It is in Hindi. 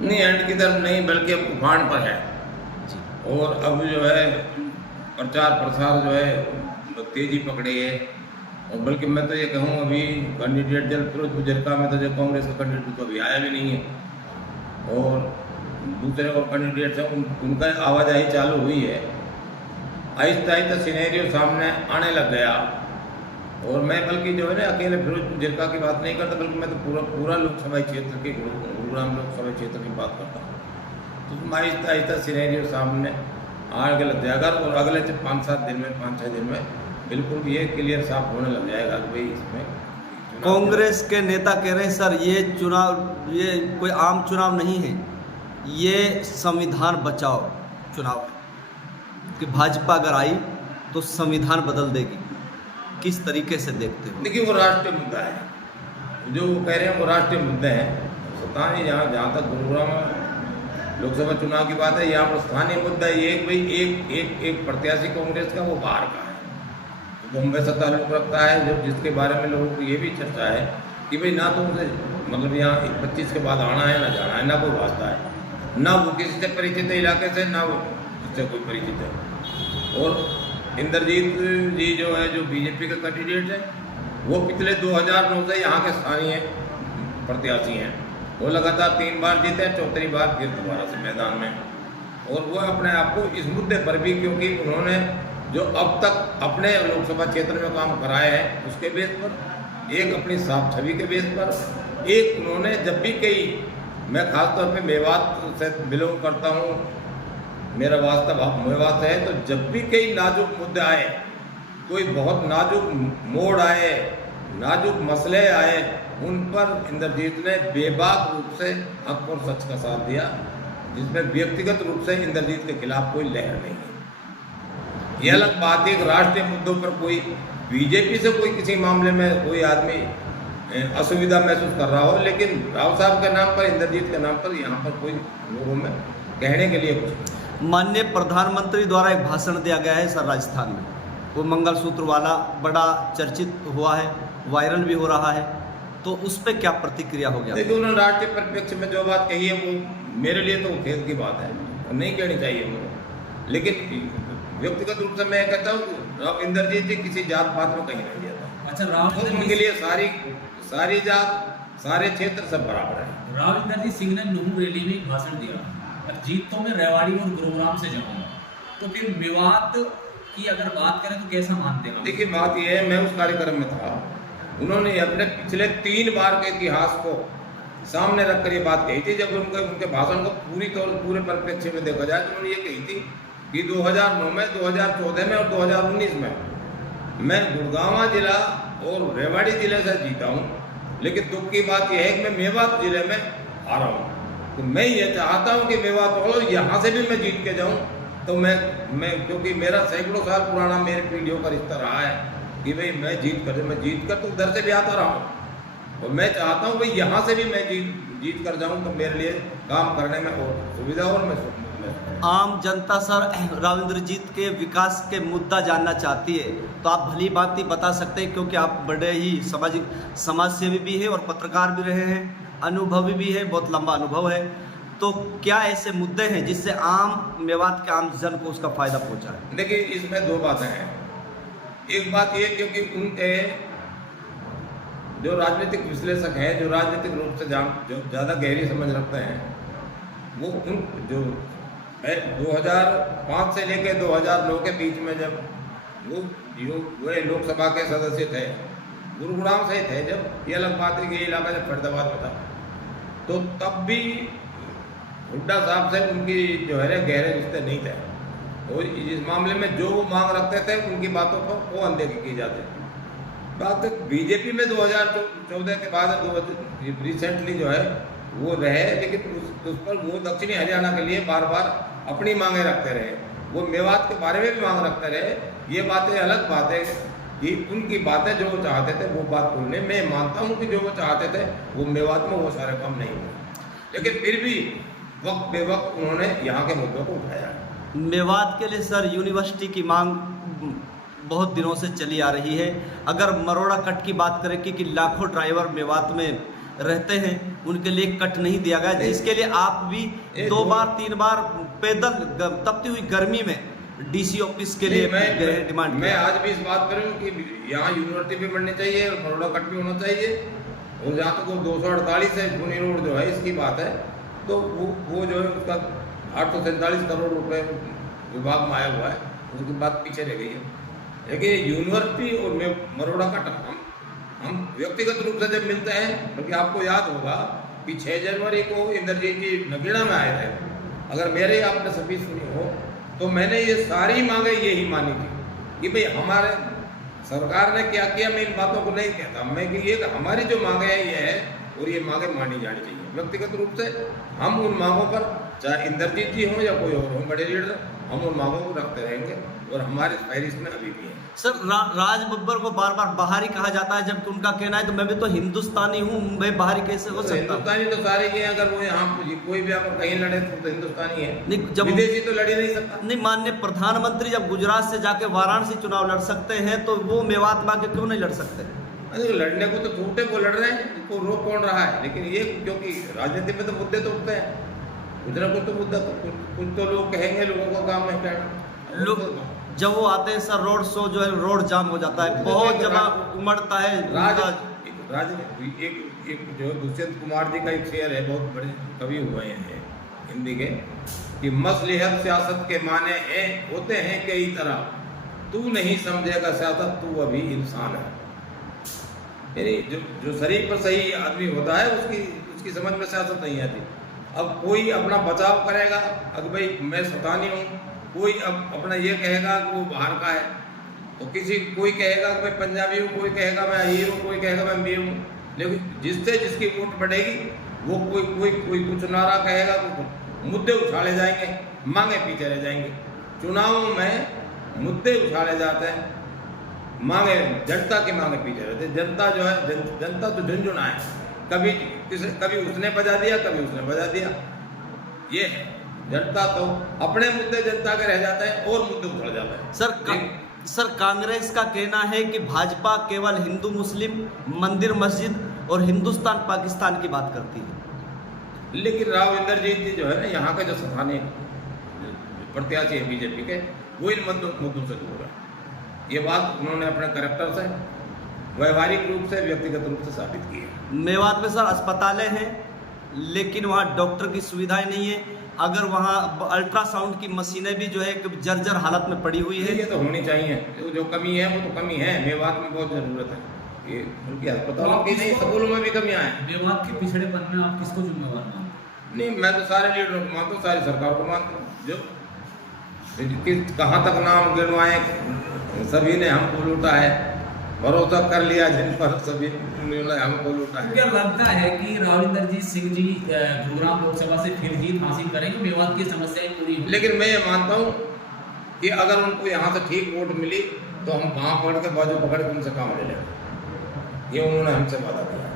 नहीं एंड की तरफ नहीं, बल्कि अब उफान पर है। और अब जो है प्रचार प्रसार जो है तेजी पकड़ी है। और बल्कि मैं तो ये कहूँ अभी कैंडिडेट जल फिरोजपुर जिरका में तो जो कांग्रेस का कैंडिडेट तो अभी आया भी नहीं है। और दूसरे और कैंडिडेट्स हैं उनका आवाजाही चालू हुई है। आहिस्ता आहिस्ता सिनेरियो सामने आने लग गया। और मैं बल्कि जो है ना अकेले फिरोजपुर जिरका की बात नहीं करता, बल्कि मैं तो पूरा लोकसभा क्षेत्र के गुरुग्राम लोकसभा क्षेत्र की बात करता हूँ। तो आहिस्ता आहिस्ता सिनेरियो सामने आगे लग जाएगा और अगले 5-7 दिन में 5-6 दिन में बिल्कुल ये क्लियर साफ होने लग जाएगा कि भाई इसमें कांग्रेस के नेता कह रहे हैं सर ये चुनाव ये कोई आम चुनाव नहीं है, ये संविधान बचाओ चुनाव है कि भाजपा अगर आई तो संविधान बदल देगी। किस तरीके से देखते हो? देखिए वो राष्ट्रीय मुद्दा है, जो वो कह रहे हैं वो राष्ट्रीय मुद्दे हैं। स्थानीय जहाँ तक गुरुग्राम लोकसभा चुनाव की बात है, यहाँ पर स्थानीय मुद्दा ये भाई एक प्रत्याशी कांग्रेस का वो बाहर का है, बॉम्बे से ताल्लुक रखता है, जो जिसके बारे में लोगों को ये भी चर्चा है कि भाई ना तो उसे मतलब यहाँ 25 के बाद आना है ना जाना है, ना कोई वास्ता है, ना वो किसी से परिचित है इलाके से, ना वो इससे कोई परिचित है। और इंद्रजीत जी जो है जो बीजेपी के कैंडिडेट है वो पिछले 2009 से यहाँ के स्थानीय प्रत्याशी हैं। वो लगातार 3 बार जीते, चौथी बार फिर दोबारा से मैदान में। और वो अपने आप को इस मुद्दे पर भी, क्योंकि उन्होंने जो अब तक अपने लोकसभा क्षेत्र में काम कराए हैं उसके बेस पर, एक अपनी साफ छवि के बेस पर, एक उन्होंने जब भी कई, मैं खासतौर पे मेवात से बिलोंग करता हूँ, मेरा वास्तव मेवात है, तो जब भी कई नाजुक मुद्दे आए, कोई बहुत नाजुक मोड़ आए, नाजुक मसले आए, उन पर इंद्रजीत ने बेबाक रूप से हक और सच का साथ दिया, जिसमें व्यक्तिगत रूप से इंद्रजीत के खिलाफ कोई लहर नहीं है। यह अलग बात है कि राष्ट्रीय मुद्दों पर कोई बीजेपी से कोई किसी मामले में कोई आदमी असुविधा महसूस कर रहा हो, लेकिन राव साहब के नाम पर, इंद्रजीत के नाम पर यहाँ पर कोई लोगों में कहने के लिए कुछ। माननीय प्रधानमंत्री द्वारा एक भाषण दिया गया है सर राजस्थान में, वो मंगलसूत्र वाला बड़ा चर्चित हुआ है, वायरल भी हो रहा है, तो उस पर क्या प्रतिक्रिया हो गया? देखिए उन्होंने राष्ट्रीय परिप्रेक्ष्य में जो बात कही है वो मेरे लिए तो खेद की बात है, नहीं कहनी चाहिए उन्होंने। लेकिन व्यक्तिगत रूप से मैं कहता हूँ इंद्रजीत जी किसी जात पात में कहीं नहीं जाता। अच्छा, राव उनके लिए सारी जात, सारे क्षेत्र सब बराबर है। राव इंद्रजीत सिंह ने नूह रैली में एक भाषण दिया, जीत तो मैं रेवाड़ी और गुरुग्राम से जाऊंगा, तो फिर मेवात की अगर बात करें तो कैसा मानते हैं? देखिए बात यह है, मैं उस कार्यक्रम में था, उन्होंने अपने पिछले 3 बार के इतिहास को सामने रखकर ये बात कही थी। जब उनके भाषण को पूरे परिप्रेक्ष्य में देखा जाए तो उन्होंने ये कही थी कि 2009 में, 2014 में और 2019 में मैं गुड़गांव जिला और रेवाड़ी जिले से जीता हूँ, लेकिन दुख की बात यह है कि मैं मेवात जिले में हारा हूँ। तो मैं ये चाहता हूँ कि मेवात वालों यहाँ से भी मैं जीत के जाऊँ, तो मैं क्योंकि मेरा सैकड़ों साल पुराना मेरे पीढ़ियों का रिश्ता रहा है कि भाई मैं जीत कर तो उधर से भी आता रहा हूँ, और मैं चाहता हूँ भाई यहाँ से भी मैं जीत कर जाऊँ, तो मेरे लिए काम करने में और सुविधा और मैं आम जनता सर राव इंद्रजीत के विकास के मुद्दा जानना चाहती है, तो आप भली बात ही बता सकते हैं, क्योंकि आप बड़े ही समाज सेवी भी है और पत्रकार भी रहे हैं, अनुभवी भी है, बहुत लंबा अनुभव है। तो क्या ऐसे मुद्दे हैं जिससे आम मेवात के आम जन को उसका फायदा पहुंचा है? देखिए इसमें 2 बातें हैं। एक बात ये, क्योंकि उनके जो राजनीतिक विश्लेषक हैं, जो राजनीतिक रूप से जो ज़्यादा गहरी समझ रखते हैं, वो उन जो 2005 से लेकर 2009 के बीच में जब वो लोकसभा के सदस्य थे, गुरुग्राम से थे, जब ये अलग बात है कि ये इलाका जब फरीदाबाद में था, तो तब भी हुड्डा साहब से उनकी जो है गहरे रिश्ते नहीं थे। तो इस मामले में जो वो मांग रखते थे उनकी बातों पर वो अनदेखी की जाती थी। बात बीजेपी में 2014 के बाद रिसेंटली जो है वो रहे, लेकिन उस पर वो दक्षिणी हरियाणा के लिए बार बार अपनी मांगें रखते रहे, वो मेवात के बारे में भी मांग रखते रहे। ये बातें अलग बात है कि उनकी बातें जो वो चाहते थे वो बात बोलने, मैं मानता हूँ कि जो वो चाहते थे वो मेवात में वो सारे काम नहीं हुए, लेकिन फिर भी वक्त बेवक्त उन्होंने यहाँ के मुद्दों को उठाया है। मेवात के लिए सर यूनिवर्सिटी की मांग बहुत दिनों से चली आ रही है। अगर मरोड़ा कट की बात करें कि लाखों ड्राइवर मेवात में रहते हैं उनके लिए कट नहीं दिया गया, जिसके लिए आप भी 2 बार 3 बार पैदल तपती हुई गर्मी में डीसी ऑफिस के लिए गए डिमांड मैं आज भी इस बात पर हूँ कि यहाँ यूनिवर्सिटी भी बननी चाहिए और बड़ौदा कट भी होना चाहिए। और जहाँ तक वो 248 है खूनी रोड जो है इसकी बात है, तो वो जो है उसका 847 करोड़ रुपए विभाग में आया हुआ है, उसकी बात पीछे रह गई है। लेकिन यूनिवर्सिटी और बड़ौदा कट हम व्यक्तिगत रूप से जब मिलते हैं, क्योंकि आपको याद होगा कि 6 जनवरी को इंद्रजीत जी नगीना में आए थे। अगर मेरे आपने सभी सुनी हो तो मैंने ये सारी मांगे यही मानी थी कि भाई हमारे सरकार ने क्या किया, मैं इन बातों को नहीं कहता, मैं कि ये हमारी जो मांगे हैं ये है और ये मांगे मानी जानी चाहिए। व्यक्तिगत रूप से हम उन मांगों पर, चाहे इंद्रजीत जी हों या कोई और हो बड़े लीडर, हम उन मांगों को रखते रहेंगे और हमारे फहरिस्त में अभी भी है। सर राज बब्बर को बार बार बाहरी कहा जाता है, जबकि उनका कहना है कि मैं भी तो हिंदुस्तानी हूँ, मैं बाहरी कैसे हो सकता? हिंदुस्तानी तो सारे ही हैं, अगर वो यहाँ कोई भी अगर कहीं लड़े तो हिंदुस्तानी है, नहीं, जब विदेशी तो लड़ ही नहीं सकता। नहीं, माननीय प्रधानमंत्री जब गुजरात से जाके वाराणसी चुनाव लड़ सकते हैं तो वो मेवात में आके क्यों नहीं लड़ सकते? अरे लड़ने को तो छोटे को लड़ रहे हैं, को रोक कौन रहा है? लेकिन ये क्योंकि राजनीति में तो मुद्दे तो उठते हैं, कुछ ना कुछ तो मुद्दा तो कुछ तो लोग कहेंगे, लोगों का काम है कहना। लोग जब वो आते हैं सर रोड शो जो है रोड जाम हो जाता है, बहुत जगह उमड़ता है। एक जो दुष्यंत कुमार जी का एक शेर है, बहुत बड़े कवि हुए हैं हिंदी के, कि मसलिहत सियासत के माने हैं होते हैं कई तरह, तू नहीं समझेगा सियासत तू अभी इंसान है। यानी जो शरीर पर सही आदमी होता है उसकी समझ में सियासत नहीं आती। अब कोई अपना बचाव करेगा, अगर भाई मैं सतानी हूँ, कोई अब अपना ये कहेगा कि वो बाहर का है, तो कोई कहेगा कि मैं पंजाबी हूँ, कोई कहेगा मैं अहीर हूँ, कोई कहेगा मैं अमीर हूँ। लेकिन जिससे जिसकी वोट बढ़ेगी वो कोई कुछ नारा कहेगा, मुद्दे उछाले जाएंगे, मांगे पीछे रह जाएंगे। चुनावों में मुद्दे उछाले जाते हैं, मांगे जनता की मांगे पीछे रहते। जनता जो है जनता तो झुंझुना है, कभी उसने बजा दिया, कभी उसने बजा दिया। ये है जनता, तो अपने मुद्दे जनता के रह जाते हैं और मुद्दे उछल जाते हैं। सर कांग्रेस का कहना है कि भाजपा केवल हिंदू मुस्लिम, मंदिर मस्जिद और हिंदुस्तान पाकिस्तान की बात करती है। लेकिन राव इंद्रजीत जी जो है ना, यहाँ के जो स्थानीय प्रत्याशी है बीजेपी के, वो इन मुद्दों से दूर है। ये बात उन्होंने अपने कैरेक्टर से, व्यवहारिक रूप से, व्यक्तिगत रूप से साबित की है। मेवात में सर अस्पतालें हैं, लेकिन वहाँ डॉक्टर की सुविधाएं नहीं है। अगर वहाँ अल्ट्रासाउंड की मशीनें भी जो है जर्जर हालत में पड़ी हुई है। ये तो होनी चाहिए, जो कमी है वो तो कमी है। मेवात में बहुत ज़रूरत है, ये उनकी अस्पतालों की नहीं, स्कूलों में भी कमियाँ हैं। मेवात के पिछड़ेपन में आप किसको जिम्मेवार मानते? नहीं, मैं तो सारे लीडरों को मानता हूँ, सारी सरकार को मानता हूँ। जो कहाँ तक नाम गिनवाए, सभी ने हमको लूटा है, भरोसा कर लिया जिन पर, सभी ने हमको लूटा है। क्या लगता है कि राव इंद्रजीत सिंह जी गुरुग्राम लोकसभा से फिर जीत हासिल करेंगे, मेवात की समस्याएं पूरी होंगी? लेकिन मैं ये मानता हूँ कि अगर उनको यहाँ से ठीक वोट मिली तो हम वहाँ पकड़ के बाजू पकड़ के उनसे काम ले लेंगे। ये उन्होंने हमसे वादा किया।